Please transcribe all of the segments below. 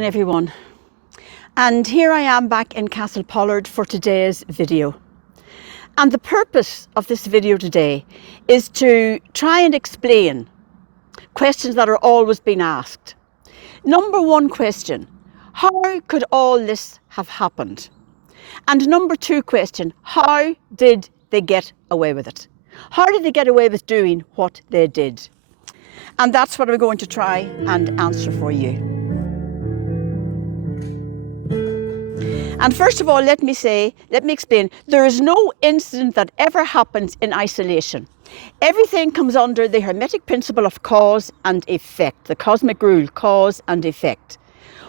again, everyone. And here I am back in Castle Pollard for today's video. And the purpose of this video today is to try and explain questions that are always being asked. Number one question, how could all this have happened? And number two question, how did they get away with it? How did they get away with doing what they did? And that's what we're going to try and answer for you. And first of all, let me explain, there is no incident that ever happens in isolation. Everything comes under the Hermetic principle of cause and effect, the cosmic rule, cause and effect.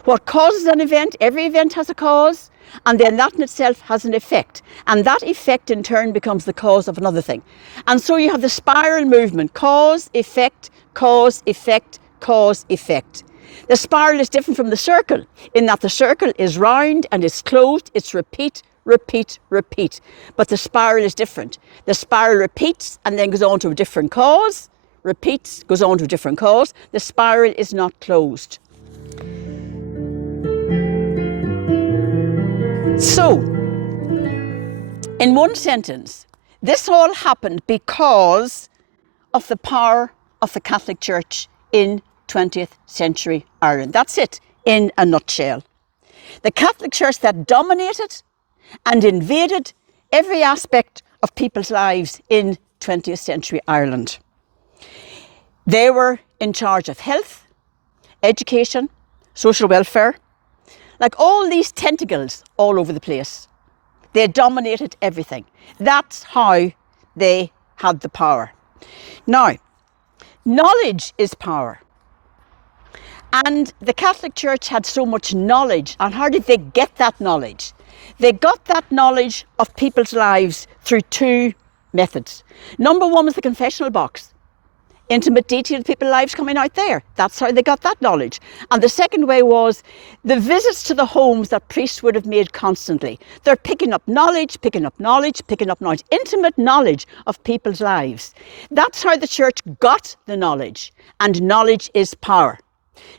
What causes an event, every event has a cause, and then that in itself has an effect. And that effect in turn becomes the cause of another thing. And so you have the spiral movement, cause, effect, cause, effect, cause, effect. The spiral is different from the circle in that the circle is round and it's closed, it's repeat, repeat, repeat. But the spiral is different. The spiral repeats and then goes on to a different cause, repeats, goes on to a different cause. The spiral is not closed. So, in one sentence, this all happened because of the power of the Catholic Church in 20th century Ireland. That's it in a nutshell. The Catholic Church that dominated and invaded every aspect of people's lives in 20th century Ireland. They were in charge of health, education, social welfare, like all these tentacles all over the place. They dominated everything. That's how they had the power. Now, knowledge is power. And the Catholic Church had so much knowledge. And how did they get that knowledge? They got that knowledge of people's lives through two methods. Number one was the confessional box. Intimate detail of people's lives coming out there. That's how they got that knowledge. And the second way was the visits to the homes that priests would have made constantly. They're picking up knowledge, picking up knowledge, picking up knowledge, intimate knowledge of people's lives. That's how the church got the knowledge. And knowledge is power.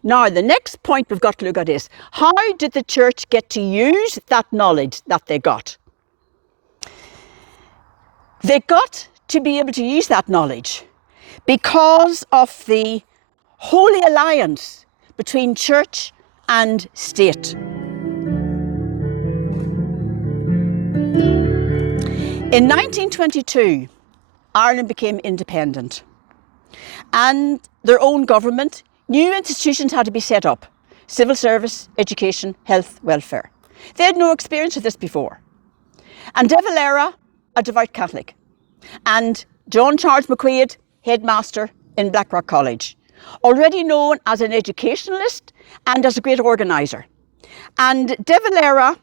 Now, the next point we've got to look at is, how did the church get to use that knowledge that they got? They got to be able to use that knowledge because of the holy alliance between church and state. In 1922, Ireland became independent and their own government. New institutions had to be set up. Civil service, education, health, welfare. They had no experience of this before. And De Valera, a devout Catholic. And John Charles McQuade, headmaster in Blackrock College. Already known as an educationalist and as a great organiser. And De Valera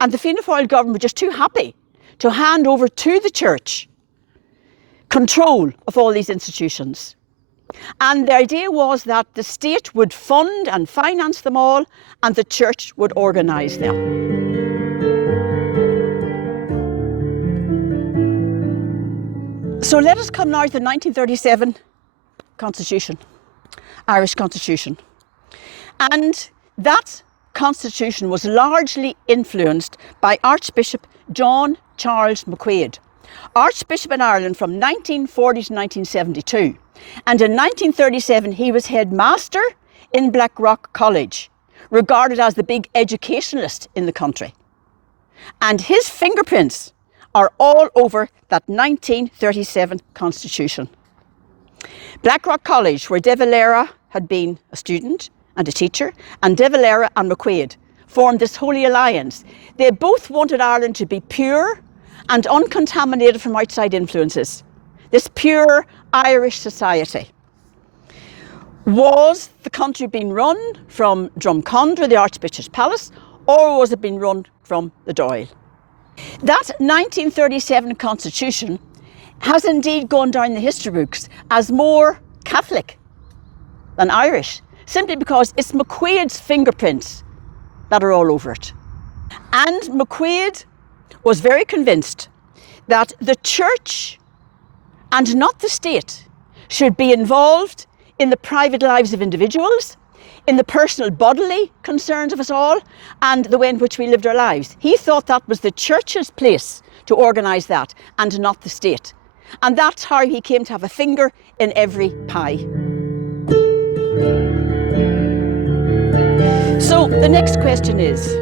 and the Fianna Fáil government were just too happy to hand over to the church control of all these institutions. And the idea was that the state would fund and finance them all and the church would organise them. So let us come now to the 1937 Constitution, Irish Constitution. And that Constitution was largely influenced by Archbishop John Charles McQuade, Archbishop in Ireland from 1940 to 1972. And in 1937, he was headmaster in Blackrock College, regarded as the big educationalist in the country. And his fingerprints are all over that 1937 Constitution. Blackrock College, where De Valera had been a student and a teacher, and De Valera and McQuade formed this holy alliance. They both wanted Ireland to be pure and uncontaminated from outside influences. This pure Irish society. Was the country being run from Drumcondra, the Archbishop's Palace, or was it being run from the Dáil? That 1937 Constitution has indeed gone down the history books as more Catholic than Irish, simply because it's McQuade's fingerprints that are all over it. And McQuade was very convinced that the church and not the state should be involved in the private lives of individuals, in the personal bodily concerns of us all and the way in which we lived our lives. He thought that was the church's place to organise that and not the state. And that's how he came to have a finger in every pie. So the next question is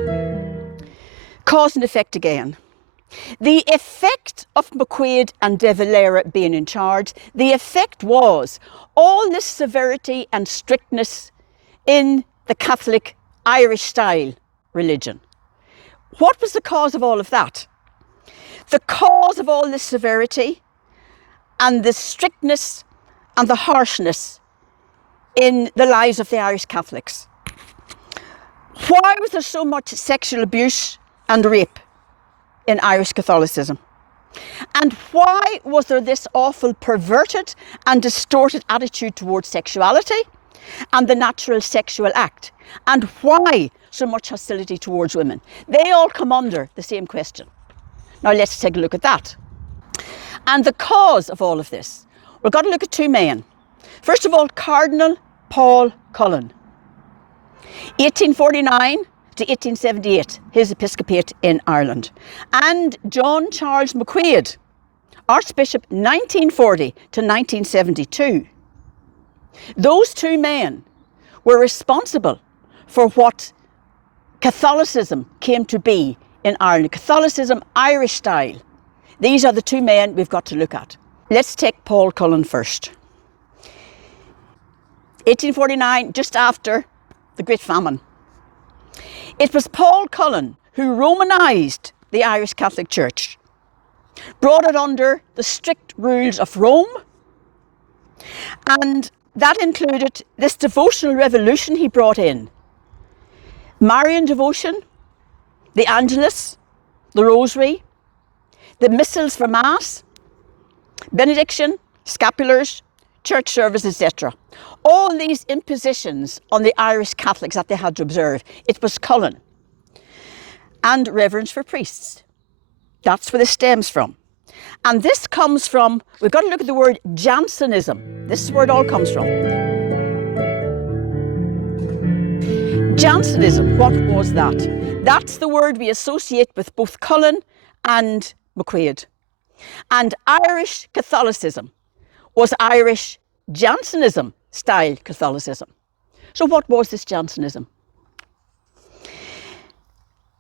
cause and effect again. The effect of McQuade and De Valera being in charge, the effect was all this severity and strictness in the Catholic Irish style religion. What was the cause of all of that? The cause of all this severity and the strictness and the harshness in the lives of the Irish Catholics. Why was there so much sexual abuse and rape in Irish Catholicism? And why was there this awful perverted and distorted attitude towards sexuality and the natural sexual act? And why so much hostility towards women? They all come under the same question. Now let's take a look at that. And the cause of all of this, we've got to look at two men. First of all, Cardinal Paul Cullen, 1849 to 1878, his episcopate in Ireland. And John Charles McQuade, Archbishop 1940 to 1972. Those two men were responsible for what Catholicism came to be in Ireland. Catholicism, Irish style. These are the two men we've got to look at. Let's take Paul Cullen first. 1849, just after the Great Famine. It was Paul Cullen who Romanised the Irish Catholic Church, brought it under the strict rules of Rome, and that included this devotional revolution he brought in. Marian devotion, the Angelus, the Rosary, the missals for Mass, benediction, scapulars, church service, etc. All these impositions on the Irish Catholics that they had to observe, it was Cullen. And reverence for priests. That's where this stems from. And this comes from, we've got to look at the word Jansenism. This is where it all comes from. Jansenism, what was that? That's the word we associate with both Cullen and McQuade. And Irish Catholicism was Irish Jansenism style Catholicism. So what was this Jansenism?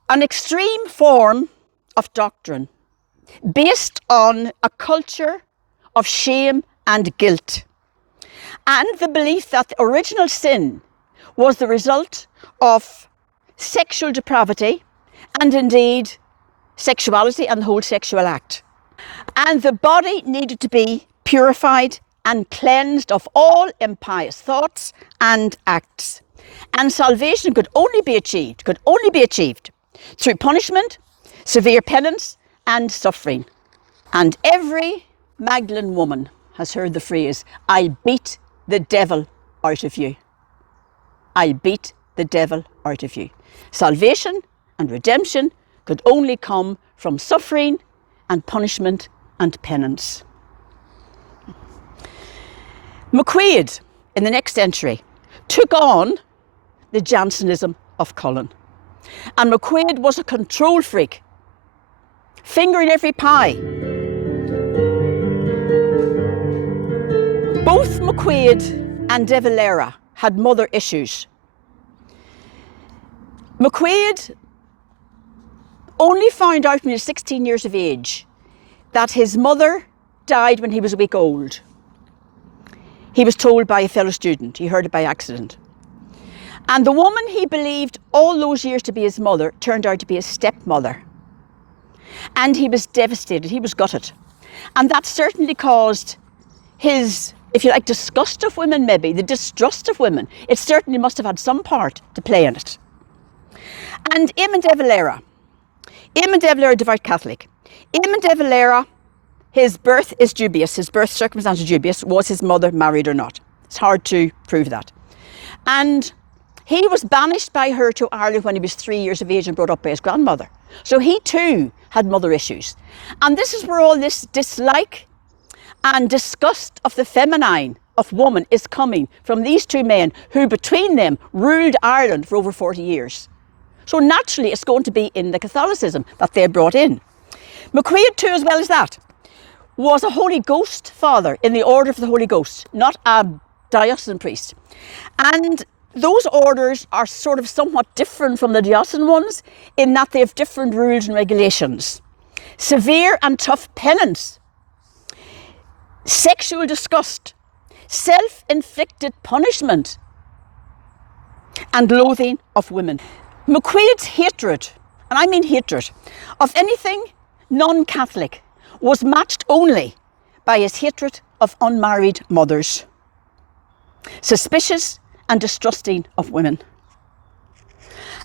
An extreme form of doctrine based on a culture of shame and guilt, and the belief that the original sin was the result of sexual depravity and indeed sexuality and the whole sexual act. And the body needed to be purified and cleansed of all impious thoughts and acts. And salvation could only be achieved through punishment, severe penance and suffering. And every Magdalene woman has heard the phrase, "I'll beat the devil out of you." I'll beat the devil out of you. Salvation and redemption could only come from suffering and punishment and penance. McQuade, in the next century, took on the Jansenism of Cullen. And McQuade was a control freak, finger in every pie. Both McQuade and De Valera had mother issues. McQuade only found out when he was 16 years of age that his mother died when he was a week old. He was told by a fellow student. He heard it by accident. And the woman he believed all those years to be his mother turned out to be his stepmother. And he was devastated. He was gutted. And that certainly caused his, if you like, disgust of women, maybe, the distrust of women. It certainly must have had some part to play in it. And Eamon De Valera, devout Catholic. Eamon De Valera, his birth is dubious. His birth circumstance is dubious. Was his mother married or not? It's hard to prove that. And he was banished by her to Ireland when he was 3 years of age and brought up by his grandmother. So he too had mother issues. And this is where all this dislike and disgust of the feminine of woman is coming from these two men who between them ruled Ireland for over 40 years. So naturally it's going to be in the Catholicism that they brought in. McQuade too, as well as that, was a Holy Ghost father in the Order of the Holy Ghost, not a diocesan priest. And those orders are sort of somewhat different from the diocesan ones in that they have different rules and regulations. Severe and tough penance, sexual disgust, self-inflicted punishment, and loathing of women. McQuade's hatred, and I mean hatred, of anything non-Catholic was matched only by his hatred of unmarried mothers, suspicious and distrusting of women.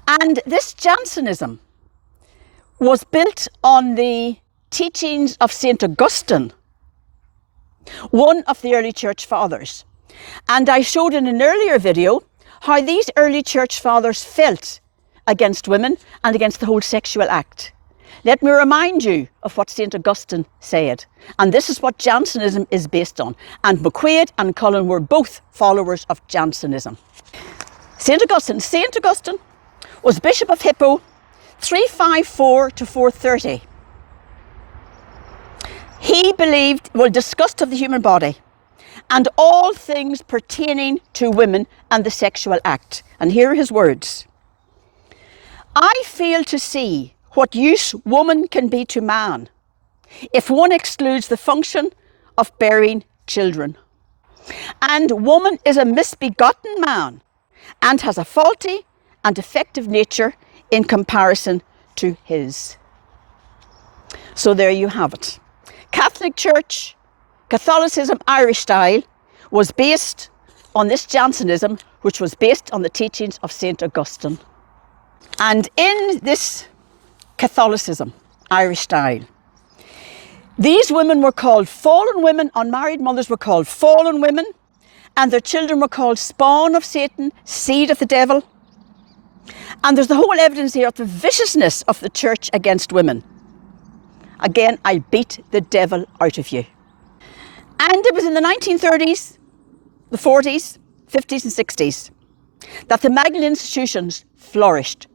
And this Jansenism was built on the teachings of St. Augustine, one of the early church fathers. And I showed in an earlier video how these early church fathers felt against women and against the whole sexual act. Let me remind you of what St. Augustine said. And this is what Jansenism is based on. And McQuade and Cullen were both followers of Jansenism. St. Augustine was Bishop of Hippo 354 to 430. He believed, discussed of the human body and all things pertaining to women and the sexual act. And here are his words. I fail to see what use woman can be to man if one excludes the function of bearing children. And woman is a misbegotten man and has a faulty and defective nature in comparison to his. So there you have it. Catholic Church, Catholicism Irish style, was based on this Jansenism, which was based on the teachings of St. Augustine. And in this Catholicism Irish style, these women were called fallen women, unmarried mothers were called fallen women, and their children were called spawn of Satan, seed of the devil. And there's the whole evidence here of the viciousness of the church against women. Again, I beat the devil out of you. And it was in the 1930s, the 40s, 50s and 60s that the Magdalene institutions flourished.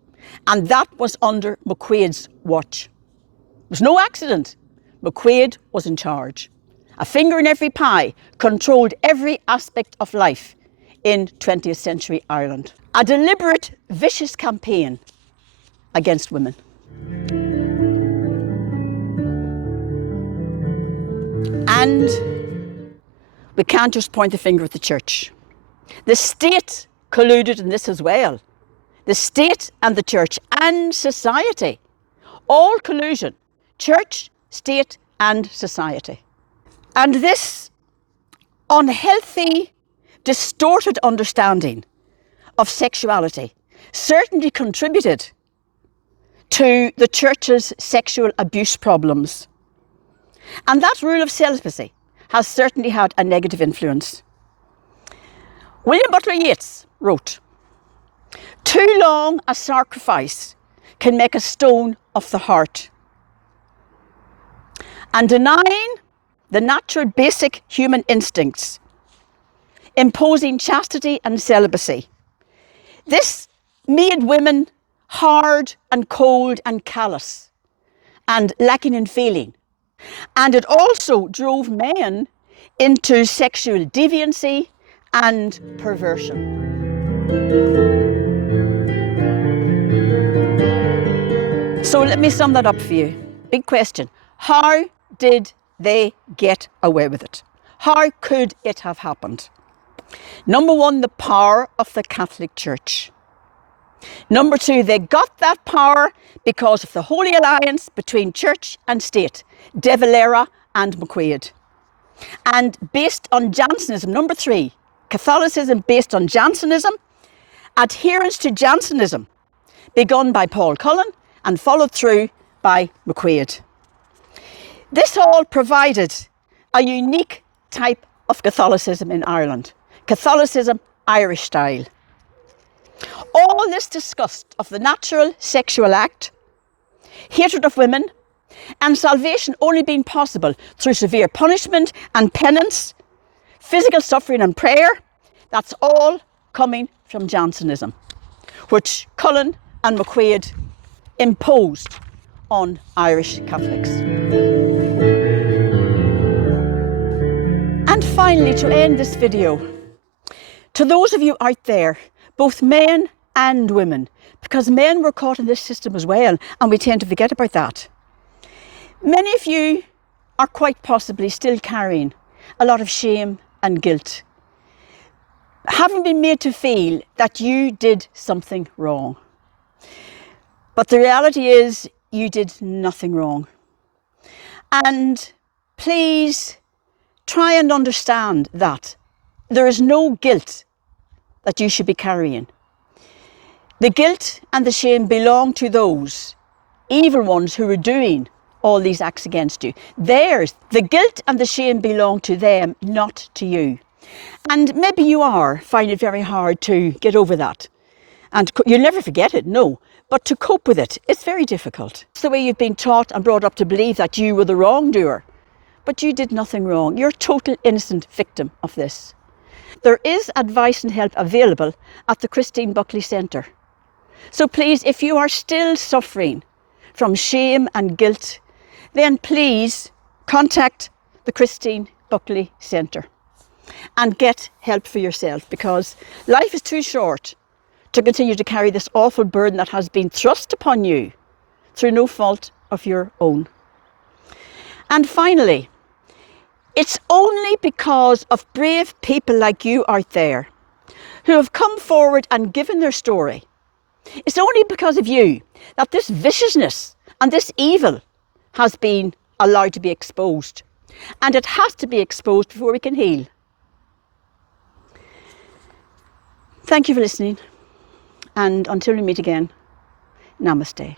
And that was under McQuade's watch. It was no accident. McQuade was in charge. A finger in every pie, controlled every aspect of life in 20th century Ireland. A deliberate, vicious campaign against women. And we can't just point the finger at the church. The state colluded in this as well. The state and the church and society, all collusion, church, state and society. And this unhealthy, distorted understanding of sexuality certainly contributed to the church's sexual abuse problems. And that rule of celibacy has certainly had a negative influence. William Butler Yeats wrote, "Too long a sacrifice can make a stone of the heart." And denying the natural basic human instincts, imposing chastity and celibacy, this made women hard and cold and callous and lacking in feeling. And it also drove men into sexual deviancy and perversion. So let me sum that up for you. Big question. How did they get away with it? How could it have happened? Number one, the power of the Catholic Church. Number two, they got that power because of the Holy Alliance between church and state, De Valera and McQuade. And based on Jansenism, number three, Catholicism based on Jansenism, adherence to Jansenism, begun by Paul Cullen and followed through by McQuade. This all provided a unique type of Catholicism in Ireland, Catholicism Irish style. All this disgust of the natural sexual act, hatred of women, and salvation only being possible through severe punishment and penance, physical suffering and prayer, that's all coming from Jansenism, which Cullen and McQuade imposed on Irish Catholics. And finally, to end this video, to those of you out there, both men and women, because men were caught in this system as well, and we tend to forget about that. Many of you are quite possibly still carrying a lot of shame and guilt, having been made to feel that you did something wrong. But the reality is you did nothing wrong. And please try and understand that there is no guilt that you should be carrying. The guilt and the shame belong to those evil ones who are doing all these acts against you. The guilt and the shame belong to them, not to you. And maybe you are finding it very hard to get over that. And you'll never forget it, no. But to cope with it, it's very difficult. It's the way you've been taught and brought up to believe that you were the wrongdoer. But you did nothing wrong. You're a total innocent victim of this. There is advice and help available at the Christine Buckley Centre. So please, if you are still suffering from shame and guilt, then please contact the Christine Buckley Centre and get help for yourself, because life is too short to continue to carry this awful burden that has been thrust upon you through no fault of your own. And finally, it's only because of brave people like you out there who have come forward and given their story. It's only because of you that this viciousness and this evil has been allowed to be exposed. And it has to be exposed before we can heal. Thank you for listening. And until we meet again, namaste.